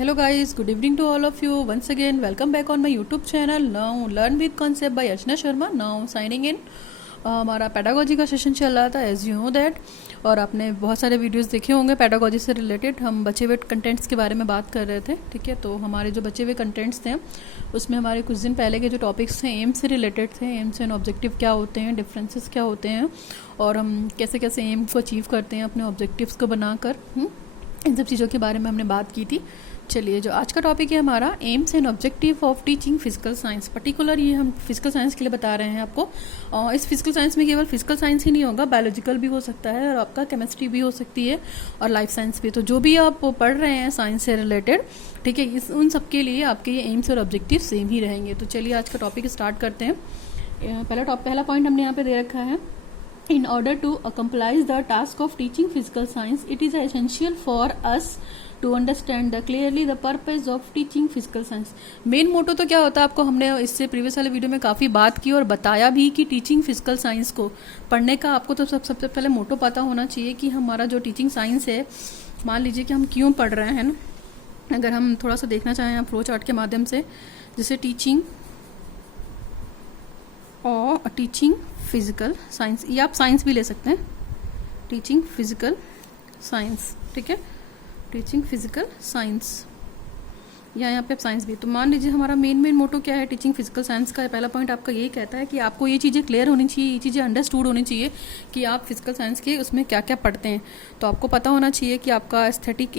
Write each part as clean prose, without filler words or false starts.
Hello guys, good evening to all of you. Once again, welcome back on my YouTube channel. Now Learn with Concept by Archana Sharma. Now signing in. हमारा pedagogy का session चल रहा था as you know that, और आपने बहुत सारे videos देखे होंगे पेडागोजी से रिलेटेड. हम बचे हुए कंटेंट्स के बारे में बात कर रहे थे. ठीक है, तो हमारे जो बचे हुए कंटेंट्स थे उसमें हमारे कुछ दिन पहले के जो टॉपिक्स थे एम से रिलेटेड थे. एम्स एंड ऑब्जेक्टिव क्या होते हैं, डिफरेंसेस क्या होते हैं, और हम कैसे कैसे एम को अचीव करते हैं अपने ऑब्जेक्टिव्स को बनाकर. इन सब चीज़ों के बारे में हमने बात की थी. चलिए, जो आज का टॉपिक है हमारा AIIMS and objective of teaching physical science. Particular ये हम फिजिकल साइंस के लिए बता रहे हैं आपको. इस फिजिकल साइंस में केवल फिजिकल साइंस ही नहीं होगा, बायोलॉजिकल भी हो सकता है और आपका केमिस्ट्री भी हो सकती है और लाइफ साइंस भी. तो जो भी आप पढ़ रहे हैं साइंस से रिलेटेड, ठीक है, इस उन सब के लिए आपके ये एम्स और ऑब्जेक्टिव सेम ही रहेंगे. तो चलिए आज का टॉपिक स्टार्ट करते हैं. पहला पॉइंट हमने यहाँ पे दे रखा है. In order to accomplish the task of teaching physical science, it is essential for us to understand clearly the purpose of teaching physical science. Main motto तो क्या होता है, आपको हमने इससे प्रीवियस वाले वीडियो में काफ़ी बात की और बताया भी कि टीचिंग फिजिकल साइंस को पढ़ने का आपको तो सबसे पहले मोटो पता होना चाहिए कि हमारा जो टीचिंग साइंस है, मान लीजिए कि हम क्यों पढ़ रहे हैं ना. अगर हम थोड़ा सा देखना चाहें फ्लो चार्ट के माध्यम से, जैसे टीचिंग और टीचिंग फिजिकल साइंस, या आप साइंस भी ले सकते हैं, टीचिंग फिजिकल साइंस. ठीक है, टीचिंग फिजिकल साइंस, या यहाँ पे आप साइंस भी. तो मान लीजिए हमारा मेन मोटो क्या है टीचिंग फिजिकल साइंस का. पहला पॉइंट आपका यही कहता है कि आपको ये चीज़ें क्लियर होनी चाहिए, ये चीज़ें अंडरस्टूड होनी चाहिए कि आप फिजिकल साइंस के उसमें क्या क्या पढ़ते हैं. तो आपको पता होना चाहिए कि आपका एस्थेटिक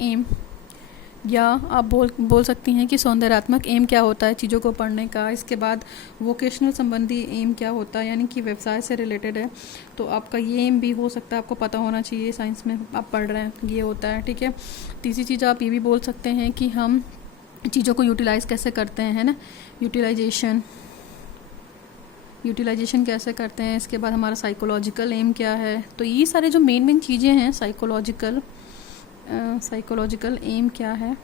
एम, या आप बोल सकती हैं कि सौंदर्यात्मक एम क्या होता है चीज़ों को पढ़ने का. इसके बाद वोकेशनल संबंधी एम क्या होता है, यानी कि व्यवसाय से रिलेटेड है. तो आपका ये एम भी हो सकता है, आपको पता होना चाहिए साइंस में आप पढ़ रहे हैं ये होता है. ठीक है, तीसरी चीज़ आप ये भी बोल सकते हैं कि हम चीज़ों को यूटिलाइज़ कैसे करते हैं, है ना, यूटिलाइजेशन कैसे करते हैं. इसके बाद हमारा साइकोलॉजिकल एम क्या है. तो ये सारे जो मेन चीज़ें हैं, साइकोलॉजिकल एम क्या है.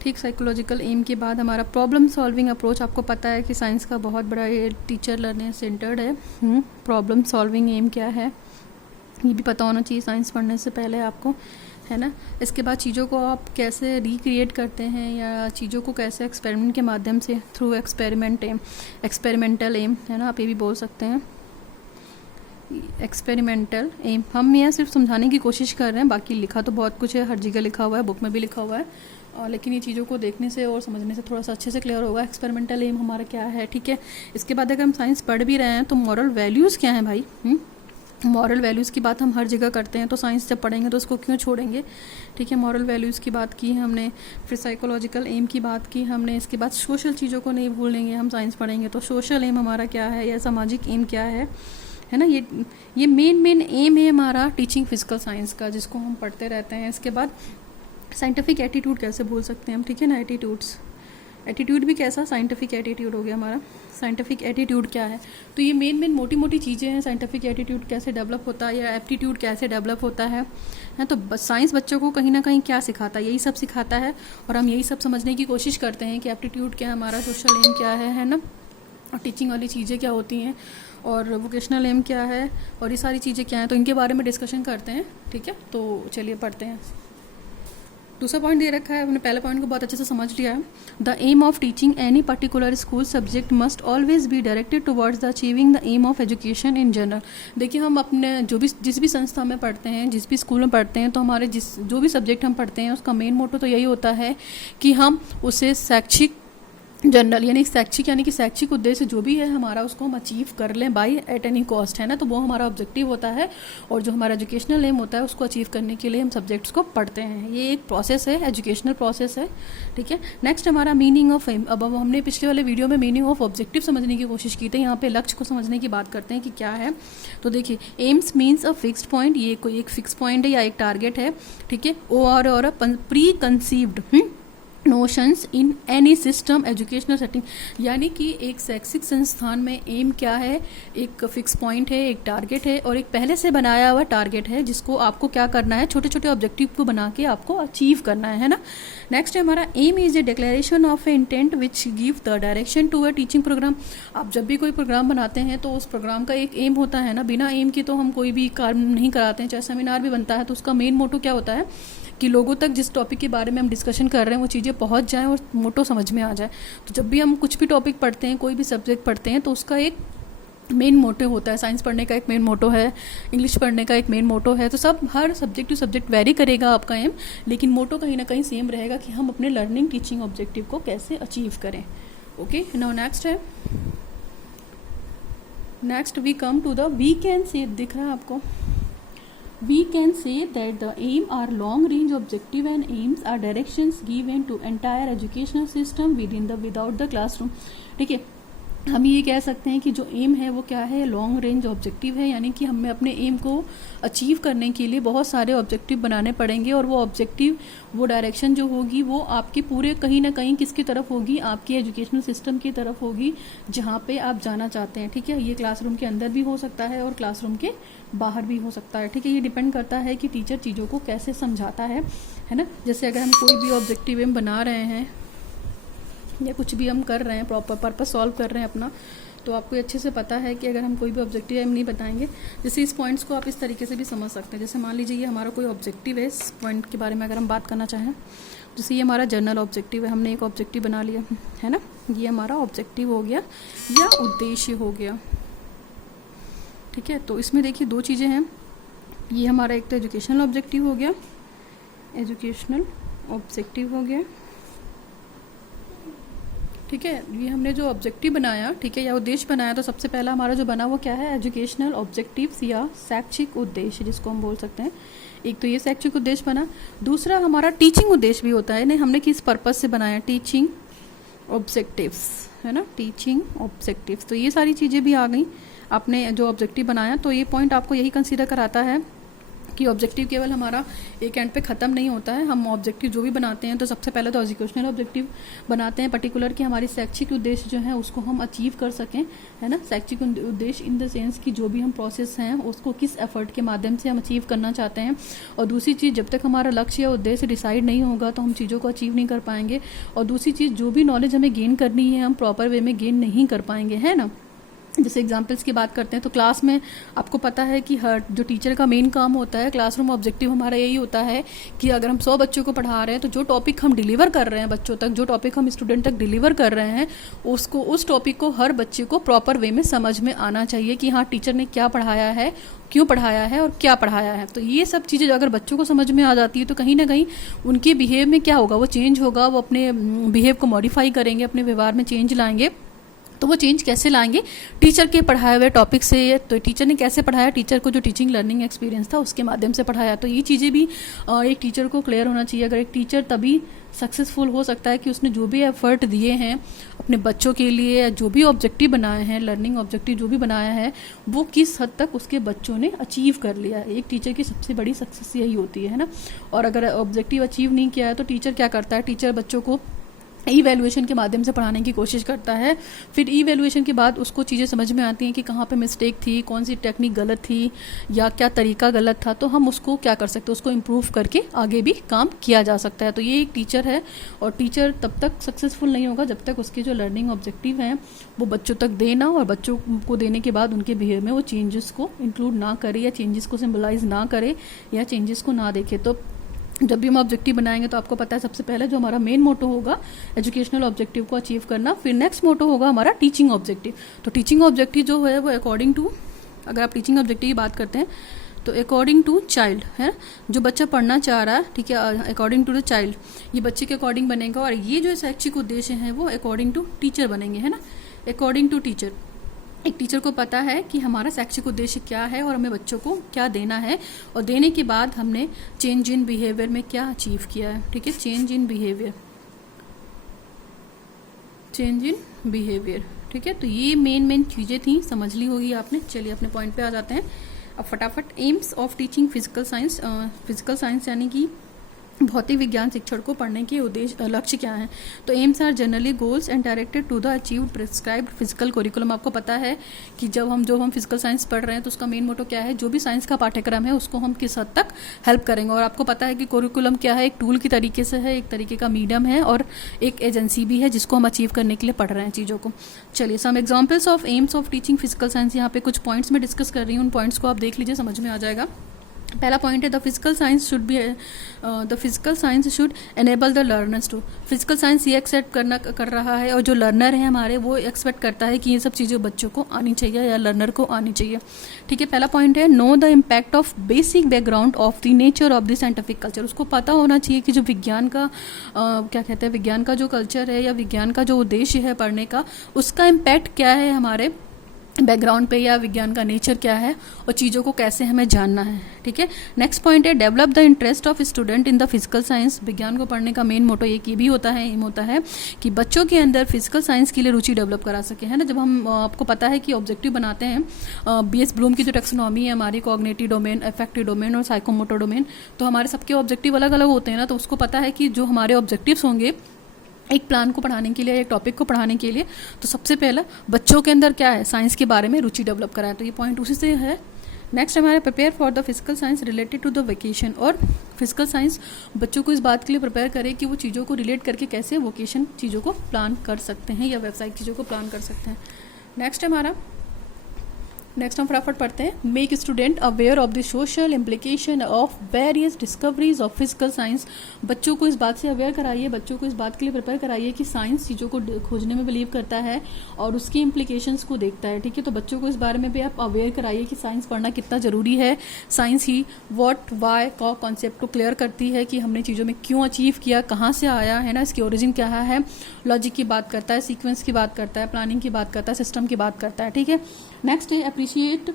ठीक, साइकोलॉजिकल एम के बाद हमारा प्रॉब्लम सॉल्विंग अप्रोच. आपको पता है कि साइंस का बहुत बड़ा ये टीचर लर्निंग सेंटर्ड है. प्रॉब्लम सॉल्विंग एम क्या है ये भी पता होना चाहिए साइंस पढ़ने से पहले आपको, है ना. इसके बाद चीज़ों को आप कैसे रिक्रिएट करते हैं या चीज़ों को कैसे एक्सपेरिमेंट के माध्यम से, थ्रू एक्सपेरिमेंटल एम, है ना, आप ये भी बोल सकते हैं एक्सपेरिमेंटल एम. हम यहाँ सिर्फ समझाने की कोशिश कर रहे हैं, बाकी लिखा तो बहुत कुछ है, हर जगह लिखा हुआ है, बुक में भी लिखा हुआ है, लेकिन ये चीज़ों को देखने से और समझने से थोड़ा सा अच्छे से क्लियर होगा एक्सपेरिमेंटल एम हमारा क्या है. ठीक है, इसके बाद अगर हम साइंस पढ़ भी रहे हैं तो मॉरल वैल्यूज़ क्या हैं भाई. मॉरल वैल्यूज़ की बात हम हर जगह करते हैं, तो साइंस जब पढ़ेंगे तो उसको क्यों छोड़ेंगे. ठीक है, मॉरल वैल्यूज़ की बात की हमने, फिर साइकोलॉजिकल एम की बात की हमने. इसके बाद सोशल चीज़ों को नहीं भूलेंगे, हम साइंस पढ़ेंगे तो सोशल एम हमारा क्या है या सामाजिक एम क्या है ना. ये मेन एम है हमारा टीचिंग फिजिकल साइंस का, जिसको हम पढ़ते रहते हैं. इसके बाद साइंटिफिक एटीट्यूड कैसे भूल सकते हैं हम. ठीक है ना, एटीट्यूड भी कैसा, साइंटिफिक एटीट्यूड हो गया हमारा. साइंटिफिक एटीट्यूड क्या है, तो ये मेन मोटी चीज़ें हैं. साइंटिफिक एटीट्यूड कैसे डेवलप होता है या एप्टीट्यूड कैसे डेवलप होता है. तो साइंस बच्चों को कहीं ना कहीं क्या सिखाता है, यही सब सिखाता है, और हम यही सब समझने की कोशिश करते हैं कि एप्टीट्यूड क्या है हमारा, सोशल एम क्या है ना, और टीचिंग वाली चीज़ें क्या होती हैं, और वोकेशनल एम क्या है, और ये सारी चीज़ें क्या हैं. तो इनके बारे में डिस्कशन करते हैं. ठीक है, तो चलिए पढ़ते हैं. दूसरा पॉइंट दे रखा है, हमने पहले पॉइंट को बहुत अच्छे से समझ लिया है. The aim of teaching any particular school subject must always be directed towards the achieving the aim of education in general. देखिए, हम अपने जिस भी संस्था में पढ़ते हैं, जिस भी स्कूल में पढ़ते हैं, तो हमारे जो भी सब्जेक्ट हम पढ़ते हैं उसका मेन मोटो तो यही होता है कि हम उसे शैक्षिक जनरल यानी शैक्षिक उद्देश्य जो भी है हमारा, उसको हम अचीव कर लें बाय एट एनी कॉस्ट, है ना. तो वो हमारा ऑब्जेक्टिव होता है, और जो हमारा एजुकेशनल एम होता है उसको अचीव करने के लिए हम सब्जेक्ट्स को पढ़ते हैं. ये एक प्रोसेस है, एजुकेशनल प्रोसेस है. ठीक है, नेक्स्ट हमारा मीनिंग ऑफ एम. अब हमने पिछले वाले वीडियो में मीनिंग ऑफ ऑब्जेक्टिव समझने की कोशिश की थी, यहाँ पे लक्ष्य को समझने की बात करते हैं कि क्या है. तो देखिए, AIIMS means a fixed point, ये कोई एक फिक्स पॉइंट है या एक टारगेट है. ठीक है, और pre conceived notions in any system educational setting, यानी कि एक शैक्षिक संस्थान में एम क्या है, एक फिक्स पॉइंट है, एक टारगेट है, और एक पहले से बनाया हुआ टारगेट है जिसको आपको क्या करना है, छोटे छोटे ऑब्जेक्टिव को बना के आपको अचीव करना है ना. नेक्स्ट है हमारा aim is a declaration of a intent which give the direction to a teaching program. आप जब भी कोई प्रोग्राम बनाते हैं तो उस प्रोग्राम का एक एम होता है ना. बिना एम के तो हम कोई भी कार्य नहीं कराते हैं. चाहे सेमिनार भी बनता है तो उसका मेन मोटो क्या होता है कि लोगों तक जिस टॉपिक के बारे में हम डिस्कशन कर रहे हैं वो चीज़ें पहुंच जाएं और मोटो समझ में आ जाए। तो जब भी हम कुछ भी टॉपिक पढ़ते हैं, कोई भी सब्जेक्ट पढ़ते हैं, तो उसका एक मेन मोटो होता है। साइंस पढ़ने का एक मेन मोटो है, इंग्लिश पढ़ने का एक मेन मोटो है। तो सब हर सब्जेक्ट टू सब्जेक्ट वेरी करेगा आपका एम, लेकिन मोटो कहीं ना कहीं सेम रहेगा कि हम अपने लर्निंग टीचिंग ऑब्जेक्टिव को कैसे अचीव करें। ओके, नाउ नेक्स्ट है, next we come to the we can say, दिख रहा है आपको, we can say that the aim are long range objective and aims are directions given to entire educational system without the classroom। ठीक है, हम ये कह सकते हैं कि जो एम है वो क्या है, लॉन्ग रेंज ऑब्जेक्टिव है, यानी कि हमें अपने एम को अचीव करने के लिए बहुत सारे ऑब्जेक्टिव बनाने पड़ेंगे, और वो ऑब्जेक्टिव, वो डायरेक्शन जो होगी वो आपके पूरे कहीं ना कहीं किसकी तरफ होगी, आपके एजुकेशनल सिस्टम की तरफ होगी जहाँ पे आप जाना चाहते हैं। ठीक है, ये क्लासरूम के अंदर भी हो सकता है और क्लासरूम के बाहर भी हो सकता है। ठीक है, ये डिपेंड करता है कि टीचर चीज़ों को कैसे समझाता है ना। जैसे अगर हम कोई भी ऑब्जेक्टिव एम बना रहे हैं या कुछ भी हम कर रहे हैं, प्रॉपर पर्पस सॉल्व कर रहे हैं अपना, तो आपको अच्छे से पता है कि अगर हम कोई भी ऑब्जेक्टिव एम नहीं बताएंगे, जैसे इस पॉइंट्स को आप इस तरीके से भी समझ सकते हैं। जैसे मान लीजिए ये हमारा कोई ऑब्जेक्टिव है, इस पॉइंट के बारे में अगर हम बात करना चाहें, जैसे ये हमारा जनरल ऑब्जेक्टिव है, हमने एक ऑब्जेक्टिव बना लिया है ना, ये हमारा ऑब्जेक्टिव हो गया या उद्देश्य हो गया। ठीक है, तो इसमें देखिए दो चीज़ें हैं, ये हमारा एक तो एजुकेशनल ऑब्जेक्टिव हो गया, एजुकेशनल ऑब्जेक्टिव हो गया। ठीक है, ये हमने जो ऑब्जेक्टिव बनाया, ठीक है, या उद्देश्य बनाया, तो सबसे पहला हमारा जो बना वो क्या है, एजुकेशनल ऑब्जेक्टिव्स या शैक्षिक उद्देश्य जिसको हम बोल सकते हैं। एक तो ये शैक्षिक उद्देश्य बना, दूसरा हमारा टीचिंग उद्देश्य भी होता है। नहीं, हमने किस पर्पस से बनाया, टीचिंग ऑब्जेक्टिव्स, है ना, टीचिंग ऑब्जेक्टिव्स। तो ये सारी चीज़ें भी आ गई आपने जो ऑब्जेक्टिव बनाया। तो ये पॉइंट आपको यही कंसीडर कराता है कि ऑब्जेक्टिव केवल हमारा एक एंड पे ख़त्म नहीं होता है। हम ऑब्जेक्टिव जो भी बनाते हैं तो सबसे पहले तो एजुकेशनल ऑब्जेक्टिव बनाते हैं पर्टिकुलर, कि हमारी शैक्षिक उद्देश्य जो है उसको हम अचीव कर सकें, है ना। शैक्षिक उद्देश्य इन द सेंस कि जो भी हम प्रोसेस हैं उसको किस एफर्ट के माध्यम से हम अचीव करना चाहते हैं। और दूसरी चीज़, जब तक हमारा लक्ष्य या उद्देश्य डिसाइड नहीं होगा तो हम चीज़ों को अचीव नहीं कर पाएंगे। और दूसरी चीज़, जो भी नॉलेज हमें गेन करनी है हम प्रॉपर वे में गेन नहीं कर पाएंगे, है ना। जैसे एग्जाम्पल्स की बात करते हैं तो क्लास में आपको पता है कि हर जो टीचर का मेन काम होता है, क्लासरूम ऑब्जेक्टिव हमारा यही होता है कि अगर हम 100 बच्चों को पढ़ा रहे हैं तो जो टॉपिक हम डिलीवर कर रहे हैं बच्चों तक, जो टॉपिक हम स्टूडेंट तक डिलीवर कर रहे हैं, उसको, उस टॉपिक को हर बच्चे को प्रॉपर वे में समझ में आना चाहिए कि हाँ टीचर ने क्या पढ़ाया है, क्यों पढ़ाया है और क्या पढ़ाया है। तो ये सब चीज़ें अगर बच्चों को समझ में आ जाती है तो कहीं ना कहीं उनके बिहेव में क्या होगा, वो चेंज होगा, वो अपने बिहेव को मॉडिफाई करेंगे, अपने व्यवहार में चेंज लाएंगे। तो वो चेंज कैसे लाएंगे, टीचर के पढ़ाए हुए टॉपिक से। तो टीचर ने कैसे पढ़ाया, टीचर को जो टीचिंग लर्निंग एक्सपीरियंस था उसके माध्यम से पढ़ाया। तो ये चीज़ें भी एक टीचर को क्लियर होना चाहिए। अगर एक टीचर तभी सक्सेसफुल हो सकता है कि उसने जो भी एफर्ट दिए हैं अपने बच्चों के लिए, जो भी ऑब्जेक्टिव बनाए हैं, लर्निंग ऑब्जेक्टिव जो भी बनाया है, वो किस हद तक उसके बच्चों ने अचीव कर लिया है। एक टीचर की सबसे बड़ी सक्सेस यही होती है ना। और अगर ऑब्जेक्टिव अचीव नहीं किया है तो टीचर क्या करता है, टीचर बच्चों को ई-वैल्यूएशन के माध्यम से पढ़ाने की कोशिश करता है। फिर ई-वैल्यूएशन के बाद उसको चीज़ें समझ में आती हैं कि कहाँ पे मिस्टेक थी, कौन सी टेक्निक गलत थी या क्या तरीका गलत था, तो हम उसको क्या कर सकते हैं, उसको इम्प्रूव करके आगे भी काम किया जा सकता है। तो ये एक टीचर है, और टीचर तब तक सक्सेसफुल नहीं होगा जब तक उसके जो लर्निंग ऑब्जेक्टिव हैं वो बच्चों तक देना, और बच्चों को देने के बाद उनके बिहेव में वो चेंजेस को इंक्लूड ना करे या चेंजेस को सिम्बलाइज ना करे या चेंजेस को ना देखे। तो जब भी हम ऑब्जेक्टिव बनाएंगे तो आपको पता है सबसे पहले जो हमारा मेन मोटो होगा एजुकेशनल ऑब्जेक्टिव को अचीव करना, फिर नेक्स्ट मोटो होगा हमारा टीचिंग ऑब्जेक्टिव। तो टीचिंग ऑब्जेक्टिव जो है वो अकॉर्डिंग टू, अगर आप टीचिंग ऑब्जेक्टिव की बात करते हैं तो अकॉर्डिंग टू चाइल्ड है, जो बच्चा पढ़ना चाह रहा है, ठीक है, अकॉर्डिंग टू द चाइल्ड, ये बच्चे के अकॉर्डिंग बनेगा। और ये जो शैक्षिक उद्देश्य हैं वो अकॉर्डिंग टू टीचर बनेंगे, है ना, अकॉर्डिंग टू टीचर। एक टीचर को पता है कि हमारा शैक्षिक उद्देश्य क्या है और हमें बच्चों को क्या देना है, और देने के बाद हमने चेंज इन बिहेवियर में क्या अचीव किया है। ठीक है, change in behaviour, change in behaviour. ठीक है, तो ये मेन चीज़ें थी, समझ ली होगी आपने। चलिए अपने पॉइंट पे आ जाते हैं अब फटाफट। AIIMS of teaching physical science, physical science यानी कि भौतिक विज्ञान शिक्षण को पढ़ने के उद्देश्य लक्ष्य क्या है। तो aims are generally goals and directed to the achieved prescribed physical curriculum. आपको पता है कि जब हम फिजिकल साइंस पढ़ रहे हैं तो उसका मेन मोटो क्या है, जो भी साइंस का पाठ्यक्रम है उसको हम किस हद तक हेल्प करेंगे। और आपको पता है कि करिकुलम क्या है, एक टूल की तरीके से है, एक तरीके का मीडियम है और एक एजेंसी भी है जिसको हम अचीव करने के लिए पढ़ रहे हैं चीज़ों को। चलिए some examples of aims of teaching physical science, यहाँ पे कुछ पॉइंट्स में डिस्कस कर रही हूँ, उन पॉइंट्स को आप देख लीजिए, समझ में आ जाएगा। पहला पॉइंट है the physical science should enable the learners to. Physical science ये एक्सेप्ट कर रहा है और जो लर्नर है हमारे वो एक्सपेक्ट करता है कि ये सब चीज़ें बच्चों को आनी चाहिए या लर्नर को आनी चाहिए। ठीक है, पहला पॉइंट है know the impact of basic background of the nature of the scientific culture. उसको पता होना चाहिए कि जो विज्ञान का क्या कहते हैं, विज्ञान का जो कल्चर है या विज्ञान का जो उद्देश्य है पढ़ने का, उसका इम्पैक्ट क्या है हमारे बैकग्राउंड पे या विज्ञान का नेचर क्या है और चीज़ों को कैसे हमें जानना है। ठीक है, नेक्स्ट पॉइंट है develop the interest of student in the physical science. विज्ञान को पढ़ने का मेन मोटो एक ये भी होता है, एम होता है कि बच्चों के अंदर फिजिकल साइंस के लिए रुचि डेवलप करा सके, है ना। जब हम आपको पता है कि ऑब्जेक्टिव बनाते हैं, BS ब्लूम की जो टेक्सोनॉमी है हमारी, कॉग्निटिव डोमेन, अफेक्टिव डोमेन और साइकोमोटर डोमेन, तो हमारे सबके ऑब्जेक्टिव अलग अलग होते हैं ना, तो उसको पता है कि जो हमारे ऑब्जेक्टिव्स होंगे एक प्लान को पढ़ाने के लिए, एक टॉपिक को पढ़ाने के लिए, तो सबसे पहला बच्चों के अंदर क्या है, साइंस के बारे में रुचि डेवलप कराए, तो ये पॉइंट उसी से है। नेक्स्ट हमारा prepare for the physical science related to the vocation. और फिजिकल साइंस बच्चों को इस बात के लिए प्रिपेयर करे कि वो चीज़ों को रिलेट करके कैसे वोकेशन चीज़ों को प्लान कर सकते हैं या व्यावसायिक चीज़ों को प्लान कर सकते हैं। नेक्स्ट हम फटाफट पढ़ते हैं। Make student aware of the social implication of various discoveries of physical science. बच्चों को इस बात से अवेयर कराइए, बच्चों को इस बात के लिए प्रिपेयर कराइए कि साइंस चीज़ों को खोजने में बिलीव करता है और उसकी इम्प्लीकेशंस को देखता है। ठीक है, तो बच्चों को इस बारे में भी आप अवेयर कराइए कि साइंस पढ़ना कितना ज़रूरी है। साइंस ही व्हाट वाई का कॉन्सेप्ट को क्लियर करती है कि हमने चीज़ों में क्यों अचीव किया, कहाँ से आया है ना, इसकी ओरिजिन क्या है। लॉजिक की बात करता है, सीक्वेंस की बात करता है, प्लानिंग की बात करता है, सिस्टम की बात करता है। ठीक है, नेक्स्ट है appreciate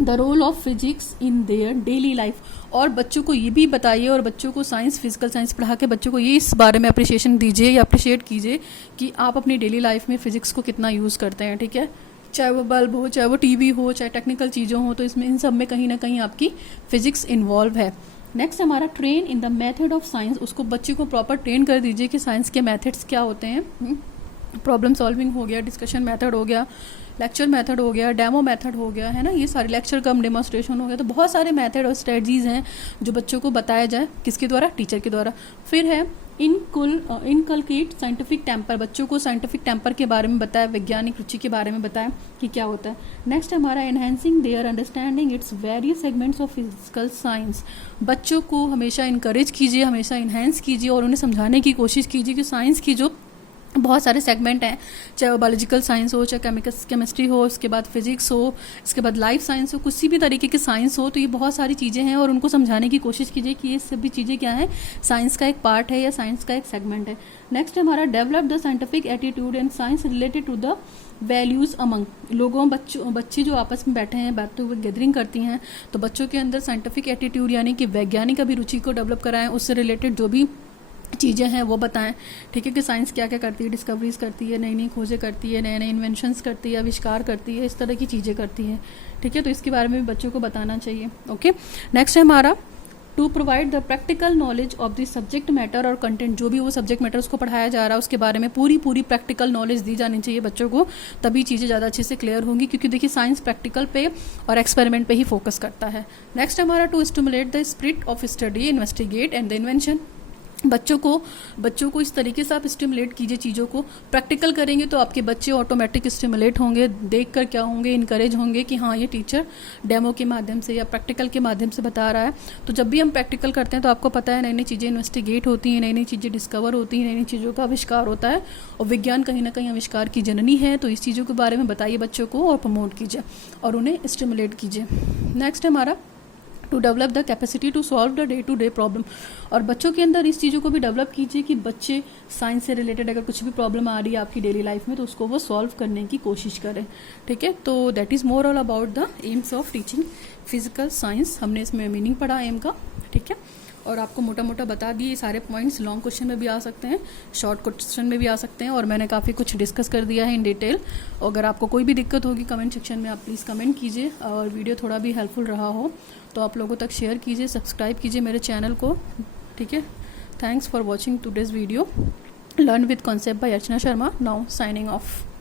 the role of physics in their daily life. और बच्चों को ये भी बताइए और बच्चों को साइंस, फिजिकल साइंस पढ़ा के बच्चों को ये इस बारे में अप्रिशिएशन दीजिए या अप्रिशिएट कीजिए कि आप अपनी डेली लाइफ में फिजिक्स को कितना यूज़ करते हैं। ठीक है, चाहे वो बल्ब हो, चाहे वो टीवी हो, चाहे टेक्निकल चीज़ें हो, तो इसमें इन सब में कहीं ना कहीं आपकी फिजिक्स इन्वॉल्व है। नेक्स्ट हमारा train in the method of science. उसको बच्चे को प्रॉपर ट्रेन कर दीजिए कि साइंस के मेथड्स क्या होते हैं। प्रॉब्लम सॉल्विंग हो गया, डिस्कशन मेथड हो गया, लेक्चर मेथड हो गया, डेमो मेथड हो गया, है ना, ये सारे लेक्चर कम डेमोन्स्ट्रेशन हो गया। तो बहुत सारे मेथड और स्ट्रेटजीज हैं जो बच्चों को बताया जाए, किसके द्वारा, टीचर के द्वारा। फिर है इनकलकेट साइंटिफिक टेम्पर। बच्चों को साइंटिफिक टेम्पर के बारे में बताया, वैज्ञानिक रुचि के बारे में बताया कि क्या होता है। नेक्स्ट हमारा enhancing their understanding its various segments of physical science. बच्चों को हमेशा इनकरेज कीजिए, हमेशा इन्हेंस कीजिए और उन्हें समझाने की कोशिश कीजिए कि साइंस की जो बहुत सारे सेगमेंट हैं, चाहे वो बायोलॉजिकल साइंस हो, चाहे केमिस्ट्री हो, उसके बाद फिजिक्स हो, इसके बाद लाइफ साइंस हो, किसी भी तरीके की साइंस हो, तो ये बहुत सारी चीज़ें हैं और उनको समझाने की कोशिश कीजिए कि ये सभी चीज़ें क्या हैं, साइंस का एक पार्ट है या साइंस का एक सेगमेंट है। नेक्स्ट हमारा develop the scientific attitude and science related to the values among लोगों, बच्चे जो आपस में बैठे हैं, बैठते हुए गैदरिंग करती हैं, तो बच्चों के अंदर साइंटिफिक एटीट्यूड यानी कि वैज्ञानिक अभिरुचि को डेवलप कराएं, उससे रिलेटेड जो भी चीज़ें हैं वो बताएं। ठीक है, कि साइंस क्या क्या करती है, डिस्कवरीज करती है, नई नई खोजें करती है, नए नए इन्वेंशंस करती है, आविष्कार करती है, इस तरह की चीज़ें करती है। ठीक है, तो इसके बारे में भी बच्चों को बताना चाहिए। ओके, नेक्स्ट है हमारा to provide the practical knowledge of the subject matter और कंटेंट। जो भी वो सब्जेक्ट मैटर उसको पढ़ाया जा रहा है उसके बारे में पूरी प्रैक्टिकल नॉलेज दी जानी चाहिए बच्चों को, तभी चीज़ें ज़्यादा अच्छे से क्लियर होंगी, क्योंकि देखिए साइंस प्रैक्टिकल पे और एक्सपेरिमेंट पे ही फोकस करता है। नेक्स्ट हमारा to stimulate the spirit of study, investigate and the invention. बच्चों को इस तरीके से आप स्टिमुलेट कीजिए, चीज़ों को प्रैक्टिकल करेंगे तो आपके बच्चे ऑटोमेटिक स्टिमुलेट होंगे, देखकर क्या होंगे, इनकरेज होंगे कि हाँ ये टीचर डेमो के माध्यम से या प्रैक्टिकल के माध्यम से बता रहा है। तो जब भी हम प्रैक्टिकल करते हैं तो आपको पता है नई नई चीज़ें इन्वेस्टिगेट होती हैं, नई नई चीज़ें डिस्कवर होती हैं, नई नई चीज़ों का आविष्कार होता है और विज्ञान कहीं ना कहीं आविष्कार की जननी है। तो इस चीज़ों के बारे में बताइए बच्चों को और प्रमोट कीजिए और उन्हें स्टिमुलेट कीजिए। नेक्स्ट हमारा to develop the capacity to solve the day to day problem. और बच्चों के अंदर इस चीज़ों को भी डेवलप कीजिए कि बच्चे साइंस से रिलेटेड अगर कुछ भी प्रॉब्लम आ रही है आपकी डेली लाइफ में तो उसको वो सॉल्व करने की कोशिश करें। ठीक है, तो that is more all about the AIIMS of teaching physical science. हमने इसमें मीनिंग पढ़ा एम का। ठीक है, और आपको मोटा मोटा बता दिए सारे पॉइंट्स। लॉन्ग क्वेश्चन में भी आ सकते हैं, शॉर्ट क्वेश्चन में भी आ सकते हैं और मैंने काफ़ी कुछ डिस्कस कर दिया है इन डिटेल। अगर आपको कोई भी दिक्कत होगी कमेंट सेक्शन में आप प्लीज़ कमेंट कीजिए और वीडियो थोड़ा भी हेल्पफुल रहा हो तो आप लोगों तक शेयर कीजिए, सब्सक्राइब कीजिए मेरे चैनल को। ठीक है, thanks for watching today's video learn with concept bye Archana Sharma. Now signing off.